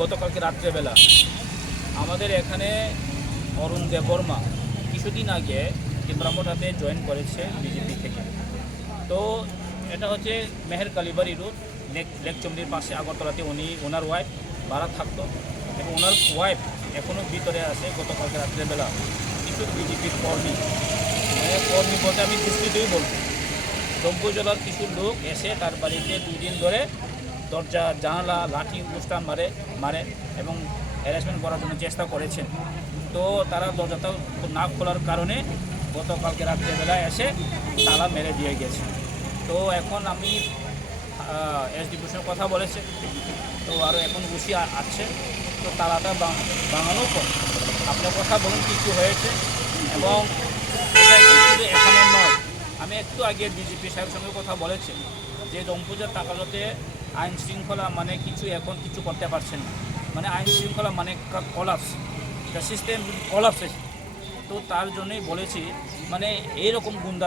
গতকালকে রাত্রেবেলা আমাদের এখানে অরুণ দেববর্মা কিছুদিন আগে টিমরামঠাতে জয়েন করেছে বিজেপি থেকে। তো এটা হচ্ছে মেহের কালীবাড়ি রোড লেকচমড়ির পাশে আগরতলাতে ওনার ওয়াইফ ভাড়া থাকতো এবং ওনার ওয়াইফ এখনও ভিতরে আছে। গতকালকে রাত্রেবেলা কিছু বিজেপির কর্মী, মানে কর্মী বলতে আমি দুষ্কৃতই বলবো, দ্রব্য জেলার কিছু লোক এসে তার বাড়িতে 2 দিন ধরে দরজা জানালা লাঠি অনুষ্ঠান মারে এবং হ্যারাসমেন্ট করার জন্য চেষ্টা করেছেন। তো তারা দরজাটা না খোলার কারণে গতকালকে রাত্রেবেলা এসে তালা মেরে দিয়ে গেছে। তো এখন আমি এসডিপির সঙ্গে কথা বলেছে, তো আরও এখন বসি আছে। তো তালাটা ভাঙানোর পর আপনার কথা বলুন কিছু হয়েছে এবং এটা শুধু এখানে নয়। আমি একটু আগে বিজেপি সাহেবের সঙ্গে কথা বলেছি যে দমপুজার তাকালতে আইন শৃঙ্খলা মানে এখন কিছু করতে পারছেন না, মানে আইন শৃঙ্খলা মানে কলাপস, দ্য সিস্টেম কলাপস। তো তার জন্যই বলেছি মানে এইরকম গুন্ডা